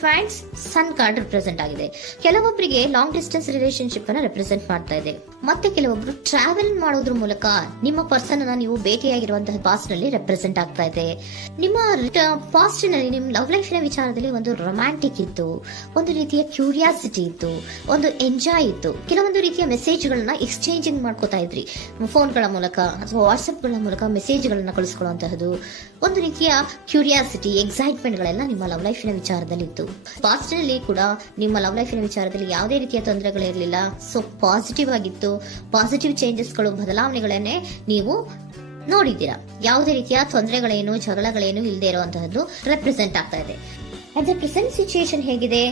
Friends, sun card represent ಆಗಿದೆ. ಕೆಲವೊಬ್ಬರಿಗೆ long distance relationship ಅನ್ನ ರೆಪ್ರೆಸೆಂಟ್ ಮಾಡ್ತಾ ಇದೆ. ಮತ್ತೆ ಕೆಲವೊಬ್ರು ಟ್ರಾವೆಲ್ ಮಾಡೋದ್ರ ಮೂಲಕ ನಿಮ್ಮ ಪರ್ಸನ್ ಅನ್ನ ನೀವು ಭೇಟಿಯಾಗಿರುವಂತಹ ಪಾಸ್ಟ್ ನಲ್ಲಿ ರೆಪ್ರೆಸೆಂಟ್ ಆಗ್ತಾ ಇದೆ. ನಿಮ್ಮ ಪಾಸ್ಟ್ ನಲ್ಲಿ ನಿಮ್ಮ ಲವ್ ಲೈಫ್ ನ ವಿಚಾರದಲ್ಲಿ ಒಂದು ರೊಮ್ಯಾಂಟಿಕ್ ಇತ್ತು, ಒಂದು ರೀತಿಯ ಕ್ಯೂರಿಯಾಸಿಟಿ ಇತ್ತು, ಒಂದು ಎಂಜಾಯ್ ಇತ್ತು. ಕೆಲವೊಂದು ರೀತಿಯ ಮೆಸೇಜ್ ಗಳನ್ನ ಎಕ್ಸ್ಚೇಂಜಿಂಗ್ ಮಾಡ್ಕೋತಾ ಇದ್ರಿ, ಫೋನ್ಗಳ ಮೂಲಕ ಅಥವಾ ವಾಟ್ಸ್ಆಪ್ ಗಳ ಮೂಲಕ ಮೆಸೇಜ್ ಗಳನ್ನ ಕಳಿಸ್ಕೊಳ್ಳುವಂತಹದ್ದು, ಒಂದು ರೀತಿಯ ಕ್ಯೂರಿಯಾಸಿಟಿ, ಎಕ್ಸೈಟ್ಮೆಂಟ್ ಗಳೆಲ್ಲ ನಿಮ್ಮ ಲವ್ ಲೈಫ್ ನ ವಿಚಾರದಲ್ಲಿ ಇತ್ತು. ಪಾಸ್ಟ್ ನಲ್ಲಿ ಕೂಡ ನಿಮ್ಮ ಲವ್ ಲೈಫ್ ನ ವಿಚಾರದಲ್ಲಿ ಯಾವುದೇ ರೀತಿಯ ತೊಂದರೆಗಳಿರಲಿಲ್ಲ. ಸೊ ಪಾಸಿಟಿವ್ ಆಗಿತ್ತು. ಪಾಸಿಟಿವ್ ಚೇಂಜಸ್ ಗಳು, ಬದಲಾವಣೆಗಳನ್ನೇ ನೀವು ನೋಡಿದ್ದೀರಾ. ಯಾವುದೇ ರೀತಿಯ ತೊಂದರೆಗಳೇನು, ಜಗಳಗಳೇನು ಇಲ್ಲದೆ ಇರುವಂತಹದ್ದು ರೆಪ್ರೆಸೆಂಟ್ ಆಗ್ತಾ ಇದೆ. ಅಟ್ ದ ಪ್ರೆಸೆಂಟ್ ಸಿಚುಯೇಷನ್ ಹೇಗಿದೆ?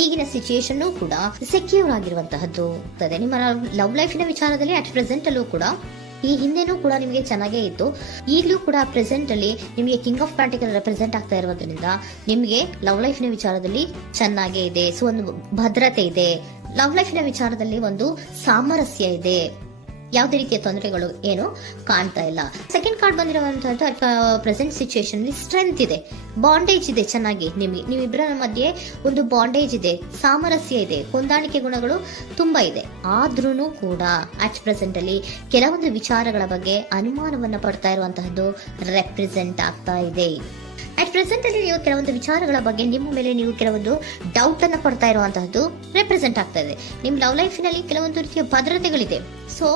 ಈಗಿನ ಸಿಚುಯೇಷನ್ ಕೂಡ ಸೆಕ್ಯೂರ್ ಆಗಿರುವಂತಹದ್ದು. ನಿಮ್ಮ ಲವ್ ಲೈಫ್ ನ ವಿಚಾರದಲ್ಲಿ ಅಟ್ ಪ್ರೆಸೆಂಟ್ ಅಲ್ಲೂ ಕೂಡ, ಈ ಹಿಂದೆನೂ ಕೂಡ ನಿಮಗೆ ಚೆನ್ನಾಗೇ ಇತ್ತು, ಈಗಲೂ ಕೂಡ ಪ್ರೆಸೆಂಟ್ ಅಲ್ಲಿ ನಿಮಗೆ ಕಿಂಗ್ ಆಫ್ ಪ್ಯಾಂಟಿಕಲ್ ರೆಪ್ರೆಸೆಂಟ್ ಆಗ್ತಾ ಇರೋದ್ರಿಂದ ನಿಮಗೆ ಲವ್ ಲೈಫ್ ನ ವಿಚಾರದಲ್ಲಿ ಚೆನ್ನಾಗೇ ಇದೆ. ಸೊ ಒಂದು ಭದ್ರತೆ ಇದೆ. ಲವ್ ಲೈಫ್ ನ ವಿಚಾರದಲ್ಲಿ ಒಂದು ಸಾಮರಸ್ಯ ಇದೆ. ಯಾವುದೇ ರೀತಿಯ ತೊಂದರೆಗಳು ಏನು ಕಾಣ್ತಾ ಇಲ್ಲ. ಸೆಕೆಂಡ್ ಕಾರ್ಡ್ ಬಂದಿರುವಂತಹದ್ದು ಪ್ರೆಸೆಂಟ್ ಸಿಚುಯೇಷನ್ ಅಲ್ಲಿ ಸ್ಟ್ರೆಂತ್ ಇದೆ, ಬಾಂಡೇಜ್ ಇದೆ. ಚೆನ್ನಾಗಿ ನಿಮ್ಮಿಬ್ಬರ ಮಧ್ಯೆ ಒಂದು ಬಾಂಡೇಜ್ ಇದೆ, ಸಾಮರಸ್ಯ ಇದೆ, ಹೊಂದಾಣಿಕೆ ಗುಣಗಳು ತುಂಬಾ ಇದೆ. ಆದ್ರೂ ಕೂಡ ಅಟ್ ಪ್ರೆಸೆಂಟ್ ಅಲ್ಲಿ ಕೆಲವೊಂದು ವಿಚಾರಗಳ ಬಗ್ಗೆ ಅನುಮಾನವನ್ನ ಪಡ್ತಾ ಇರುವಂತಹದ್ದು ರೆಪ್ರೆಸೆಂಟ್ ಆಗ್ತಾ ಇದೆ. ಅಟ್ ಪ್ರೆಸೆಂಟ್ ಅಲ್ಲಿ ನೀವು ಕೆಲವೊಂದು ವಿಚಾರಗಳ ಬಗ್ಗೆ ನಿಮ್ಮ ಮೇಲೆ ನೀವು ಕೆಲವೊಂದು ಡೌಟ್ ಅನ್ನ ಪಡ್ತಾ ಇರುವಂತಹದ್ದು ರೆಪ್ರೆಸೆಂಟ್ ಆಗ್ತಾ ಇದೆ. ನಿಮ್ ಲವ್ ಲೈಫಿನಲ್ಲಿ ಕೆಲವೊಂದು ರೀತಿಯ ಭದ್ರತೆಗಳಿದೆ. ಸೊ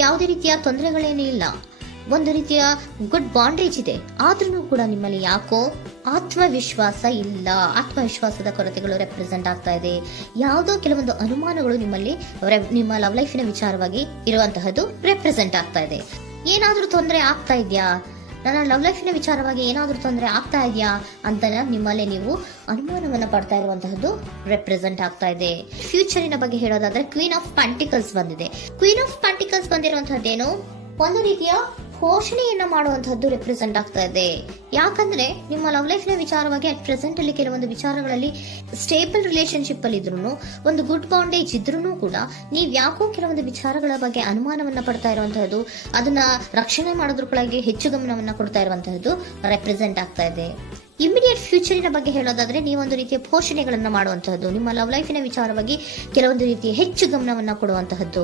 ಯಾವುದೇ ರೀತಿಯ ತೊಂದರೆಗಳೇನೂ ಇಲ್ಲ, ಒಂದು ರೀತಿಯ ಗುಡ್ ಬಾಂಡೇಜ್ ಇದೆ. ಆದ್ರೂ ಕೂಡ ನಿಮ್ಮಲ್ಲಿ ಯಾಕೋ ಆತ್ಮವಿಶ್ವಾಸ ಇಲ್ಲ, ಆತ್ಮವಿಶ್ವಾಸದ ಕೊರತೆಗಳು ರೆಪ್ರೆಸೆಂಟ್ ಆಗ್ತಾ ಇದೆ. ಯಾವುದೋ ಕೆಲವೊಂದು ಅನುಮಾನಗಳು ನಿಮ್ಮಲ್ಲಿ ನಿಮ್ಮ ಲವ್ ಲೈಫಿನ ವಿಚಾರವಾಗಿ ಇರುವಂತಹದ್ದು ರೆಪ್ರೆಸೆಂಟ್ ಆಗ್ತಾ ಇದೆ. ಏನಾದ್ರೂ ತೊಂದರೆ ಆಗ್ತಾ ಇದೆಯಾ, ನನ್ನ ಲವ್ ಲೈಫಿನ ವಿಚಾರವಾಗಿ ಏನಾದ್ರೂ ತೊಂದರೆ ಆಗ್ತಾ ಇದೆಯಾ ಅಂತ ನಿಮ್ಮಲ್ಲೇ ನೀವು ಅನುಮಾನವನ್ನ ಪಡ್ತಾ ಇರುವಂತಹದ್ದು ರೆಪ್ರೆಸೆಂಟ್ ಆಗ್ತಾ ಇದೆ. ಫ್ಯೂಚರಿನ ಬಗ್ಗೆ ಹೇಳೋದಾದ್ರೆ ಕ್ವೀನ್ ಆಫ್ ಪ್ಯಾಂಟಿಕಲ್ಸ್ ಬಂದಿದೆ. ಕ್ವೀನ್ ಆಫ್ ಪ್ಯಾಂಟಿಕಲ್ಸ್ ಬಂದಿರುವಂತಹದ್ದೇನು, ಒಂದು ರೀತಿಯ ಘೋಷಣೆಯನ್ನ ಮಾಡುವಂತಹದ್ದು ರೆಪ್ರೆಸೆಂಟ್ ಆಗ್ತಾ ಇದೆ. ಯಾಕಂದ್ರೆ ನಿಮ್ಮ ಲವ್ ಲೈಫ್ ನ ವಿಚಾರವಾಗಿ ಅಟ್ ಪ್ರೆಸೆಂಟ್ ಅಲ್ಲಿ ಕೆಲವೊಂದು ವಿಚಾರಗಳಲ್ಲಿ ಸ್ಟೇಬಲ್ ರಿಲೇಶನ್ಶಿಪ್ ಅಲ್ಲಿ ಇದ್ರು, ಒಂದು ಗುಡ್ ಬಾಂಡೇಜ್ ಇದ್ರೂ ಕೂಡ ನೀವ್ ಯಾಕೋ ಕೆಲವೊಂದು ವಿಚಾರಗಳ ಬಗ್ಗೆ ಅನುಮಾನವನ್ನ ಪಡ್ತಾ ಇರುವಂತಹದ್ದು, ಅದನ್ನ ರಕ್ಷಣೆ ಮಾಡೋದ್ರೊಳಗೆ ಹೆಚ್ಚು ಗಮನವನ್ನ ಕೊಡ್ತಾ ಇರುವಂತಹದ್ದು ರೆಪ್ರೆಸೆಂಟ್ ಆಗ್ತಾ ಇದೆ. ಇಮಿಡಿಯೇಟ್ ಫ್ಯೂಚರಿನ ಬಗ್ಗೆ ಹೇಳೋದಾದ್ರೆ ನೀವೊಂದು ರೀತಿಯ ಘೋಷಣೆಗಳನ್ನ ಮಾಡುವಂತಹದ್ದು, ನಿಮ್ಮ ಲವ್ ಲೈಫಿನ ವಿಚಾರವಾಗಿ ಕೆಲವೊಂದು ರೀತಿಯ ಹೆಚ್ಚು ಗಮನವನ್ನ ಕೊಡುವಂತಹದ್ದು,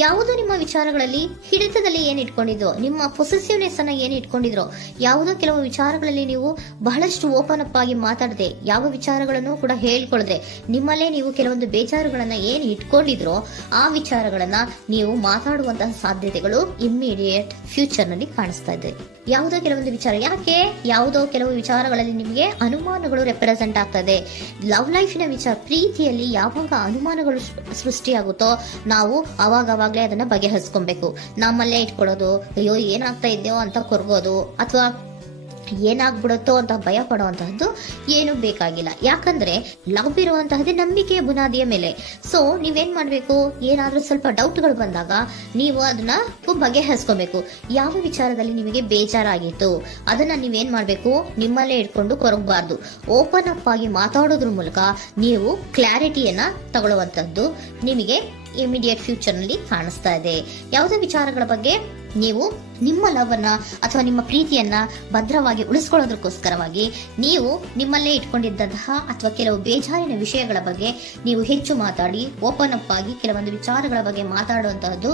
ಯಾವುದೋ ನಿಮ್ಮ ವಿಚಾರಗಳಲ್ಲಿ ಹಿಡಿತದಲ್ಲಿ ಏನ್ ಇಟ್ಕೊಂಡಿದ್ರೋ, ನಿಮ್ಮ ಪೊಸೆಸಿವ್ನೆಸ್ ಅನ್ನ ಏನ್ ಇಟ್ಕೊಂಡಿದ್ರೋ, ಯಾವುದೋ ಕೆಲವು ವಿಚಾರಗಳಲ್ಲಿ ನೀವು ಬಹಳಷ್ಟು ಓಪನ್ ಅಪ್ ಆಗಿ ಮಾತಾಡದೆ, ಯಾವ ವಿಚಾರಗಳನ್ನು ಕೂಡ ಹೇಳ್ಕೊಳ್ಳದೆ, ನಿಮ್ಮಲ್ಲೇ ನೀವು ಕೆಲವೊಂದು ಬೇಜಾರುಗಳನ್ನ ಏನ್ ಇಟ್ಕೊಂಡಿದ್ರೋ ಆ ವಿಚಾರಗಳನ್ನ ನೀವು ಮಾತಾಡುವಂತಹ ಸಾಧ್ಯತೆಗಳು ಇಮಿಡಿಯೇಟ್ ಫ್ಯೂಚರ್ ನಲ್ಲಿ ಕಾಣಿಸ್ತಾ ಇದೆ. ಯಾವುದೋ ಕೆಲವೊಂದು ವಿಚಾರ, ಯಾಕೆ ಯಾವುದೋ ಕೆಲವು ವಿಚಾರಗಳಲ್ಲಿ ನಿಮಗೆ ಅನುಮಾನಗಳು ರೆಪ್ರೆಸೆಂಟ್ ಆಗ್ತದೆ. ಲವ್ ಲೈಫಿನ ವಿಚಾರ, ಪ್ರೀತಿಯಲ್ಲಿ ಯಾವಾಗ ಅನುಮಾನಗಳು ಸೃಷ್ಟಿಯಾಗುತ್ತೋ ನಾವು ಅವಾಗವಾಗ್ಲೇ ಅದನ್ನ ಬಗೆಹರಿಸ್ಕೊಬೇಕು. ನಮ್ಮಲ್ಲೇ ಇಟ್ಕೊಳ್ಳೋದು, ಅಯ್ಯೋ ಏನಾಗ್ತಾ ಇದೆಯೋ ಅಂತ ಕೊರಗೋದು ಅಥವಾ ಏನಾಗ್ಬಿಡುತ್ತೋ ಅಂತ ಭಯ ಪಡುವಂತಹದ್ದು ಏನು ಬೇಕಾಗಿಲ್ಲ. ಯಾಕಂದ್ರೆ ಲವ್ ಇರುವಂತಹದ್ದೇ ನಂಬಿಕೆಯ ಬುನಾದಿಯ ಮೇಲೆ. ಸೊ ನೀವೇನ್ ಮಾಡ್ಬೇಕು, ಏನಾದ್ರೂ ಸ್ವಲ್ಪ ಡೌಟ್ಗಳು ಬಂದಾಗ ನೀವು ಅದನ್ನ ಬಗೆಹರಿಸ್ಕೋಬೇಕು. ಯಾವ ವಿಚಾರದಲ್ಲಿ ನಿಮಗೆ ಬೇಜಾರಾಗಿತ್ತು ಅದನ್ನ ನೀವೇನ್ ಮಾಡ್ಬೇಕು, ನಿಮ್ಮಲ್ಲೇ ಇಟ್ಕೊಂಡು ಕೊರಗಬಾರ್ದು. ಓಪನ್ ಅಪ್ ಆಗಿ ಮಾತಾಡೋದ್ರ ಮೂಲಕ ನೀವು ಕ್ಲಾರಿಟಿಯನ್ನ ತಗೊಳ್ಳುವಂತದ್ದು ನಿಮಗೆ ಇಮಿಡಿಯೇಟ್ ಫ್ಯೂಚರ್ ನಲ್ಲಿ ಕಾಣಿಸ್ತಾ ಇದೆ. ಯಾವುದೇ ವಿಚಾರಗಳ ಬಗ್ಗೆ ನೀವು ನಿಮ್ಮ ಲವ್ ಅನ್ನ ಅಥವಾ ನಿಮ್ಮ ಪ್ರೀತಿಯನ್ನ ಭದ್ರವಾಗಿ ಉಳಿಸ್ಕೊಳ್ಳೋದಕ್ಕೋಸ್ಕರವಾಗಿ ನೀವು ನಿಮ್ಮಲ್ಲೇ ಇಟ್ಕೊಂಡಿದ್ದಂತಹ ಅಥವಾ ಕೆಲವು ಬೇಜಾರಿನ ವಿಷಯಗಳ ಬಗ್ಗೆ ನೀವು ಹೆಚ್ಚು ಮಾತಾಡಿ, ಓಪನ್ ಅಪ್ ಆಗಿ ಕೆಲವೊಂದು ವಿಚಾರಗಳ ಬಗ್ಗೆ ಮಾತಾಡುವಂತಹದ್ದು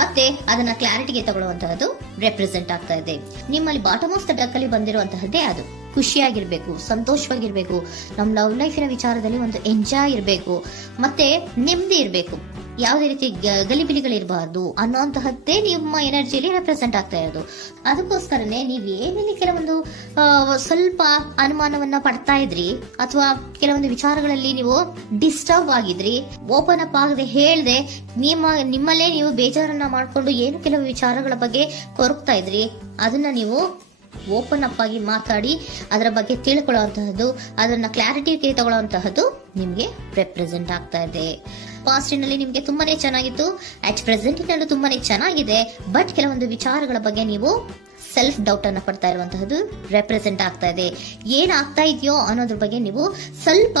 ಮತ್ತೆ ಅದನ್ನ ಕ್ಲಾರಿಟಿಗೆ ತಗೊಳ್ಳುವಂತಹದ್ದು ರೆಪ್ರೆಸೆಂಟ್ ಆಗ್ತಾ ಇದೆ. ನಿಮ್ಮಲ್ಲಿ ಬಾಟಮ್ ಆಫ್ ದ ಡಕ್ ಅಲ್ಲಿ ಬಂದಿರುವಂತಹದ್ದೇ ಅದು. ಖುಷಿಯಾಗಿರ್ಬೇಕು, ಸಂತೋಷವಾಗಿರ್ಬೇಕು, ನಮ್ಮ ಲವ್ ಲೈಫಿನ ವಿಚಾರದಲ್ಲಿ ಒಂದು ಎಂಜಾಯ್ ಇರಬೇಕು, ಮತ್ತೆ ನೆಮ್ಮದಿ ಇರಬೇಕು, ಯಾವುದೇ ರೀತಿ ಗಲಿಬಿಲಿಗಳಿರಬಾರ್ದು ಅನ್ನೋಂತಹದ್ದೇ ನಿಮ್ಮ ಎನರ್ಜಿಯಲ್ಲಿ ರೆಪ್ರೆಸೆಂಟ್ ಆಗ್ತಾ ಇರೋದು. ಅದಕ್ಕೋಸ್ಕರನೇ ನೀವು ಏನೇನು ಕೆಲವೊಂದು ಸ್ವಲ್ಪ ಅನುಮಾನವನ್ನ ಪಡ್ತಾ ಇದ್ರಿ ಅಥವಾ ಕೆಲವೊಂದು ವಿಚಾರಗಳಲ್ಲಿ ನೀವು ಡಿಸ್ಟರ್ಬ್ ಆಗಿದ್ರಿ, ಓಪನ್ ಅಪ್ ಆಗದೆ ಹೇಳ್ದೆ ನಿಮ್ಮಲ್ಲೇ ನೀವು ಬೇಜಾರನ್ನ ಮಾಡ್ಕೊಂಡು ಏನು ಕೆಲವು ವಿಚಾರಗಳ ಬಗ್ಗೆ ಕೊರಗ್ತಾ ಇದ್ರಿ, ಅದನ್ನ ನೀವು ಓಪನ್ ಅಪ್ ಆಗಿ ಮಾತಾಡಿ ಅದರ ಬಗ್ಗೆ ತಿಳ್ಕೊಳ್ಳುವಂತಹದ್ದು, ಅದನ್ನ ಕ್ಲಾರಿಟಿಗೆ ತಗೊಳ್ಳುವಂತಹದ್ದು ನಿಮ್ಗೆ ರೆಪ್ರೆಸೆಂಟ್ ಆಗ್ತಾ ಇದೆ. ಪಾಸ್ಟಿನಲ್ಲಿ ನಿಮ್ಗೆ ತುಂಬಾನೇ ಚೆನ್ನಾಗಿತ್ತು, ಅಟ್ ಪ್ರೆಸೆಂಟಿನಲ್ಲೂ ತುಂಬಾನೇ ಚೆನ್ನಾಗಿದೆ. ಬಟ್ ಕೆಲವೊಂದು ವಿಚಾರಗಳ ಬಗ್ಗೆ ನೀವು ಸೆಲ್ಫ್ ಡೌಟ್ ಅನ್ನ ಪಡ್ತಾ ಇರುವಂತಹದ್ದು ರೆಪ್ರೆಸೆಂಟ್ ಆಗ್ತಾ ಇದೆ. ಏನಾಗ್ತಾ ಇದೆಯೋ ಅನ್ನೋದ್ರ ಬಗ್ಗೆ ನೀವು ಸ್ವಲ್ಪ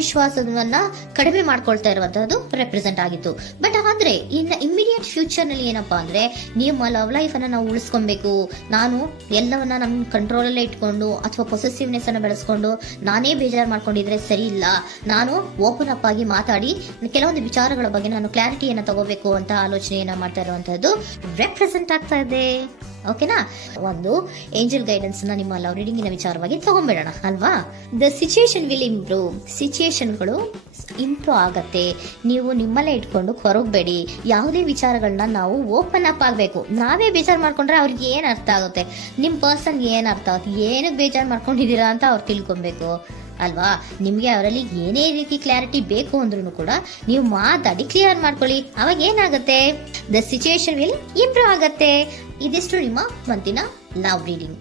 ವಿಶ್ವಾಸವನ್ನ ಕಡಿಮೆ ಮಾಡ್ಕೊಳ್ತಾ ಇರುವಂತಹದ್ದು ರೆಪ್ರೆಸೆಂಟ್ ಆಗಿತ್ತು. ಬಟ್ ಆದ್ರೆ ಇನ್ನು ಇಮಿಡಿಯೇಟ್ ಫ್ಯೂಚರ್ ನಲ್ಲಿ ಏನಪ್ಪಾ ಅಂದ್ರೆ ನಿಮ್ಮ ಲವ್ ಲೈಫ್ ಅನ್ನ ನಾವು ಉಳಿಸ್ಕೊಬೇಕು, ನಾನು ಎಲ್ಲವನ್ನ ನಮ್ಮ ಕಂಟ್ರೋಲ್ ಅಲ್ಲೇ ಇಟ್ಕೊಂಡು ಅಥವಾ ಪೊಸೆಸಿವ್ನೆಸ್ ಅನ್ನ ಬೆಳೆಸ್ಕೊಂಡು ನಾನೇ ಬೇಜಾರು ಮಾಡ್ಕೊಂಡಿದ್ರೆ ಸರಿ ಇಲ್ಲ, ನಾನು ಓಪನ್ ಅಪ್ ಆಗಿ ಮಾತಾಡಿ ಕೆಲವೊಂದು ವಿಚಾರಗಳ ಬಗ್ಗೆ ನಾನು ಕ್ಲಾರಿಟಿಯನ್ನ ತಗೋಬೇಕು ಅಂತ ಆಲೋಚನೆಯನ್ನ ಮಾಡ್ತಾ ಇರುವಂತಹದ್ದು ರೆಪ್ರೆಸೆಂಟ್ ಆಗ್ತಾ ಇದೆ. ಓಕೆನಾ? ಒಂದು ಏಂಜಲ್ ಗೈಡೆನ್ಸ್ ನ ನಿಮ್ಮ ಲವ್ ರೀಡಿಂಗಿನ ವಿಚಾರವಾಗಿ ತಗೊಂಡ್ಬಿಡೋಣ ಅಲ್ವಾ. ದ ಸಿಚುಯೇಷನ್ ವಿಲ್ ಇಂಪ್ರೂವ್, ಸಿಚುಯೇಷನ್ಗಳು ಇಂಪ್ರೂವ್ ಆಗತ್ತೆ. ನೀವು ನಿಮ್ಮಲ್ಲೇ ಇಟ್ಕೊಂಡು ಹೊರಗಬೇಡಿ. ಯಾವುದೇ ವಿಚಾರಗಳನ್ನ ನಾವು ಓಪನ್ ಅಪ್ ಆಗಬೇಕು. ನಾವೇ ಬೇಜಾರು ಮಾಡ್ಕೊಂಡ್ರೆ ಅವ್ರಿಗೆ ಏನ್ ಅರ್ಥ ಆಗುತ್ತೆ, ನಿಮ್ ಪರ್ಸನ್ಗೆ ಏನ್ ಅರ್ಥ ಆಗುತ್ತೆ, ಏನಕ್ಕೆ ಬೇಜಾರು ಮಾಡ್ಕೊಂಡಿದ್ದೀರಾ ಅಂತ ಅವ್ರು ತಿಳ್ಕೊಬೇಕು ಅಲ್ವಾ. ನಿಮ್ಗೆ ಅವರಲ್ಲಿ ಏನೇ ರೀತಿ ಕ್ಲಾರಿಟಿ ಬೇಕು ಅಂದ್ರೂ ಕೂಡ ನೀವು ಮಾತಾಡಿ ಕ್ಲಿಯರ್ ಮಾಡ್ಕೊಳ್ಳಿ. ಅವಾಗ ಏನಾಗುತ್ತೆ, ದ ಸಿಚುಯೇಷನ್ ವಿಲ್ ಇಂಪ್ರೂವ್ ಆಗತ್ತೆ. ಇದಿಷ್ಟು ನಿಮ್ಮ ಮಂತಿನ ಲವ್ ರೀಡಿಂಗ್.